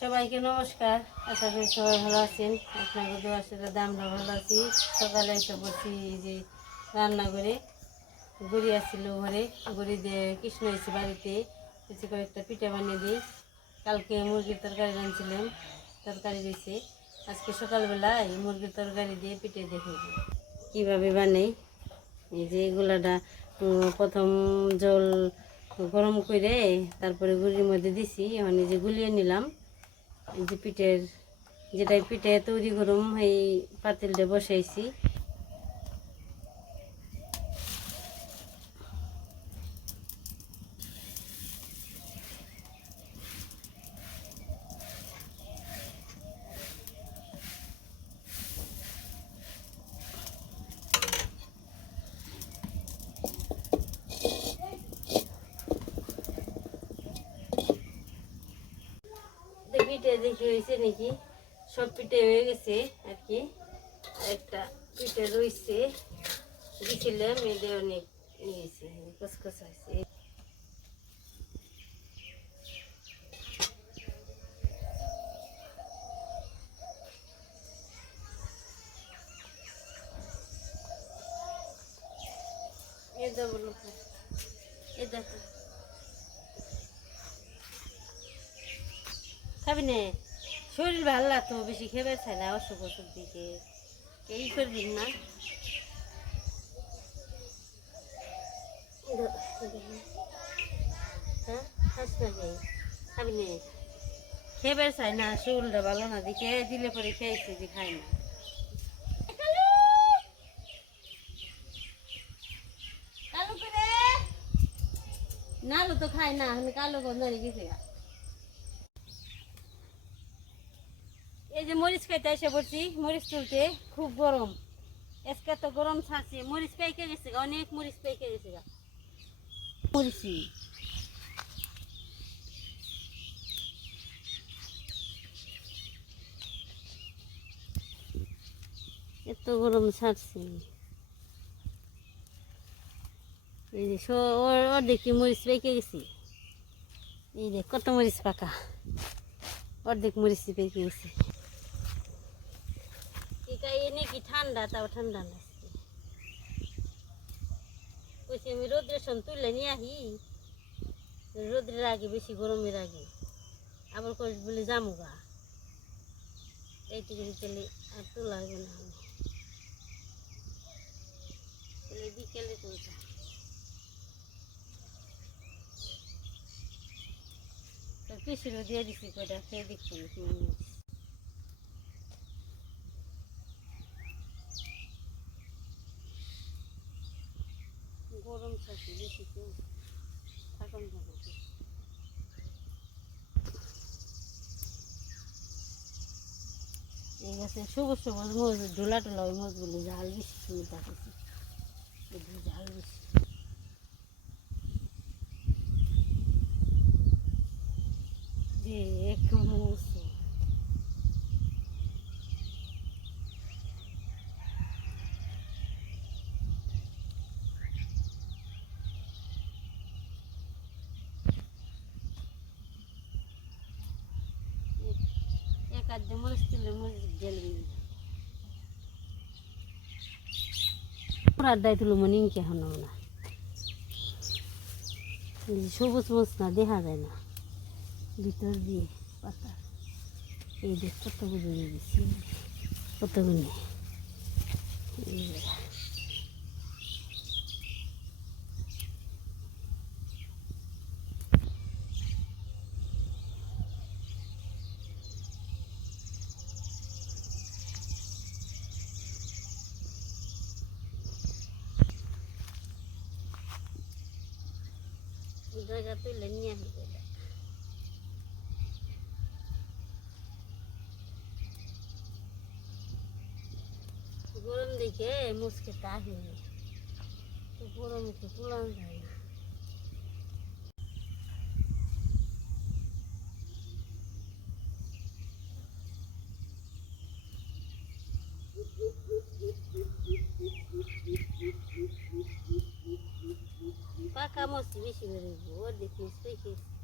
সবাইকে নমস্কার। আশা করি সবাই ভালো আছেন। আপনাকে তো আসলে দামটা ভালো আছি। সকালে এসে বসি যে রান্না করে গড়ি আসছিল ঘরে। গড়ি দিয়ে কৃষ্ণ এসে বাড়িতে কিছু কয়েকটা পিঠা বানিয়ে দিই কালকে মুরগির তরকারি রাঁধছিলাম তরকারি দিয়েছে। আজকে সকালবেলা এই মুরগির তরকারি দিয়ে পিঠে দেখে কীভাবে বানাই? এই যে এগুলাটা প্রথম জল গরম করে তারপরে গুড়ির মধ্যে দিছি। এই যে গুলিয়ে নিলাম। যে পিঠের যেটা পিঠে তৈরি করুম এই পাতিলটা বসাইছি তো পিঠে দেখি হয়েছে নাকি? সব পিঠে হয়ে গেছে আর কি। আর একটা পিঠে রয়েছে। দিছিলাম এটা অনেক ইয়েছে কসকস হয়েছে। এ দেবো এ দেখো। খাবি নে শরীর ভালো লাগতো বেশি খেবে চাই না, অসুখ অসুখ দিকে। এই করবি না হ্যাঁ খাস না খাবি চাই না, শরীরটা ভালো না, দিকে দিলে পরে খেয়েছি, যে খাই না। নালু তো খাই না, আমি কালো গন্ধ গেছে গা। এই যে মরিচ খাইতে এসে পড়ছি, মরিচ তুলতে খুব গরম। আজকে তো গরম ছাড়ছে, মরিচ পাইকে গেছে অনেক মরিচ পাইকে গেছে মরিচি এত গরম ছাড়ছে। এই যে দেখি মরিচ পেকে গেছি? এই দেখ কত মরিচ পাকা? অর্ধেক মরিচ পেকে গেছে। কি কাই নাকি ঠান্ডা, তাও ঠান্ডা না। কইছি আমি রোদ্রের সন তুলে নিয়ে আহি। রোদ্রের আগে বেশি গরমের আগে আবার কই বলে জামুগা এইটুকু তেলে আর তোলা হবে না। বিকেলে তুলতাম তো পিসিরও দিয়ে দিছি কয়টা খেয়ে দেখছি গরম থাকে, বেশি তো থাকুন থাকুন এই সবুজ সবুজ মজ, ঢোলা টোলা ওই মজগুলো জাল বেশি সুবিধা করছি জাল বেশি। যে এক আধ মরিচ তুলে, মরিচ গেলে পুরার দায় তুলো মনে ইনকে হন না সবুজ মরিচ না, দেখা যায় না। ভিতর দিয়ে পাতা। এই দেখ কত বুঝে গেছি কত জায়গা তুলে নিয়ে আসবে গরম দেখে মুসকে তাহিনি তো গরমে তো পুরান যায় না পাকা মস্তি বেশি করে ওর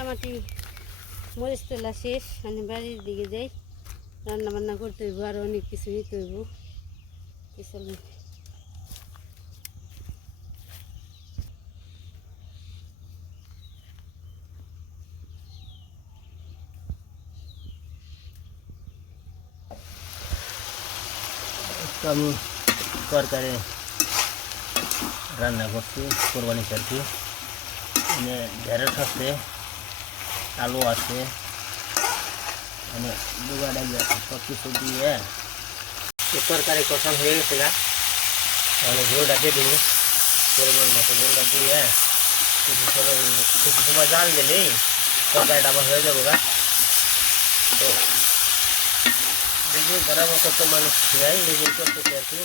মোটামুটি মরিচ তোলা শেষ মানে বাড়ির দিকে যাই। রান্না বান্না করতে হইব আরও অনেক কিছু নিতে হইব। আমি তরকারি রান্না করছি, কোরবানি মানে ঢেঁড়স আছে। আলু আছে। মানে দুগা ডালি আছে সব কিছু দিয়ে তরকারি কষান হয়ে গেছে গা। তাহলে ঝোলটা দিয়ে দেবো। পরিমাণ মতো ঝোলটা দিয়ে। কিছু কিছু সময় জাল দিলেই তরকারিটা আবার হয়ে যাব গা। তো নিজে ধরার মতো তো মানুষ নাই নিজে করতেছি আর কি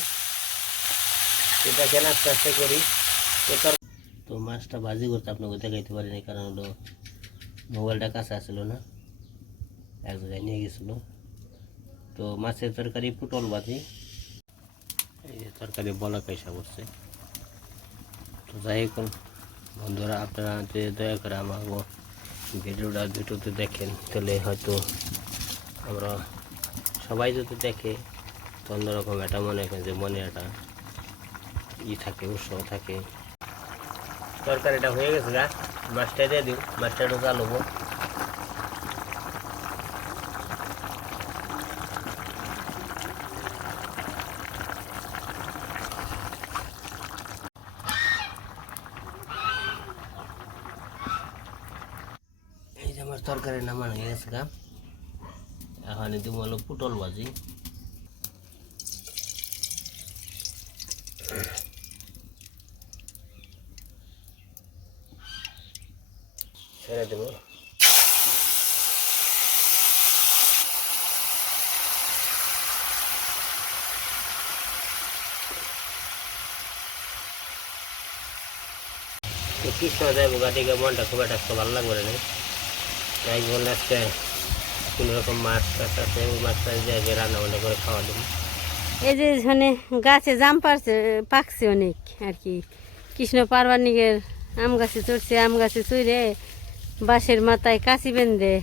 তো দেখেন আস্তে আস্তে করি। তো তো মাছটা ভাজি করতে আপনাকে দেখাইতে পারিনি কারণ হলো মোবাইলটা কাছে আসলো না। এক জায়গায় নিয়ে গেছিল। তো মাছের তরকারি পুটল ভাজি। এই যে তরকারি বলা পয়সা করছে। তো যাই হোক, বন্ধুরা, আপনারা যদি দয়া করে আমার ভিডিওটা ভিডিওতে দেখেন, তাহলে হয়তো আমরা সবাই যদি দেখে, তো অন্যরকম একটা মনে হয় যে মনে একটা ই থাকে, উৎসাহ থাকে। তরকারিটা হয়ে গেছে গা। মাছটা দিয়ে দিও মাছটা যে আমার তরকারি নামানো হয়ে গেছে গা। এখন দিব হলো পুটল ভাজি। ছেড়ে দেবো। কৃষ্ণ দেব গাড়িকে মনটা খুব একটা ভালো লাগবে না তাই বললে আজকে কোনো রকম মাছ টাছ আছে, ওই মাছটা দিয়ে রান্না বান্না করে খাওয়া দেবো। এই যে মানে গাছে জাম পারছে, পাকছে অনেক আর কি। কৃষ্ণ পারবানিকের আম গাছে চড়ছে, আম গাছে চড়ে বাঁশের মাথায় কাশি বেঁধে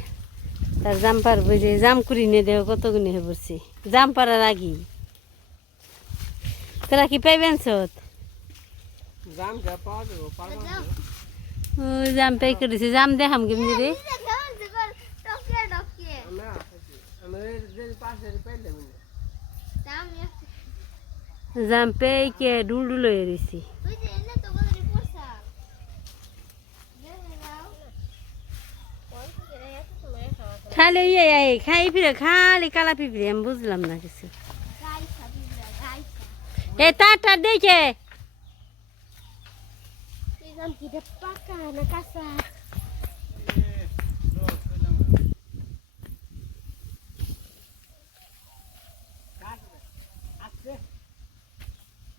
তার জাম পারব যে জাম কুড়ি নিয়ে দেহ কত গুণে হয়ে পড়ছে জাম পারার আগেই। তোরা কি পাইবেন সত? জাম পাই করেছে জাম দেখাম কেমনি রে? জাম পেয়ে কে ডুল ডুল হয়ে রয়েছি খালি ইয়ে ইয়ে, খাই ফিরে খালি কালা পিঁপড়ে আমি বুঝলাম না কিছু। এ তার তার দেখে.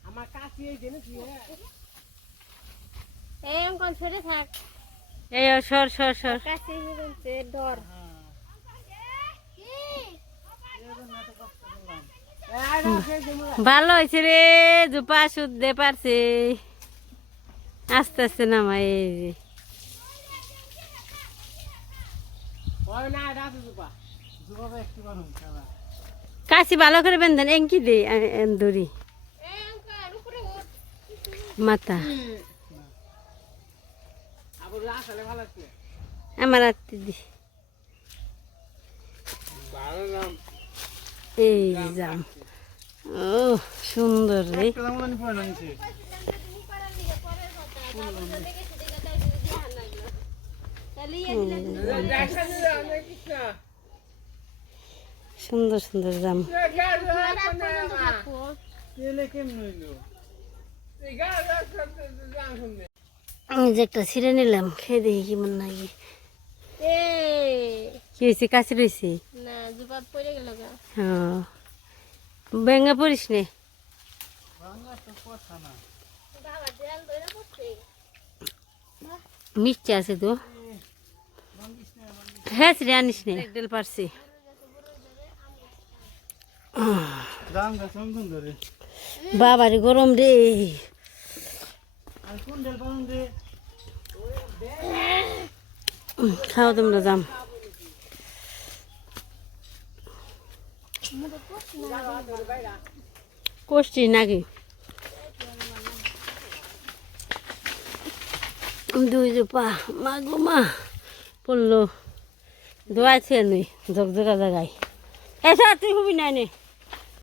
আমার কাছে এই এই অঙ্কন ছোটে থাক। এই সর সর সর। কাছে ডর ভালো হয়েছে রে, জুপা শুদ্ধে পারছে। আস্তে আস্তে নামা এই যে। কাশি ভালো করে বেঁধেন এঙ্কি দে দড়ি। মাথা। আমার আত্মি দি। এই যাম ও সুন্দর রে। সুন্দর সুন্দর জাম। আমি যে একটা ছিঁড়ে নিলাম, খেয়ে দেখি কেমন লাগে। এ কি হয়েছে কাছে রয়েছে বেঙ্গা পড়িস নে? মিষ্টি আছে তো। হ্যাঁ রে আনিস নে। একডেল পারছি। বাবারে গরম রে। খাও তোমরা যাম। কষ্টি নাকি? দুই জোপা। মা গো মা, পড়ল। দোয়াইছে নুই ঝকঝকা জায়গায় এসা, তুই হবি নাই নে?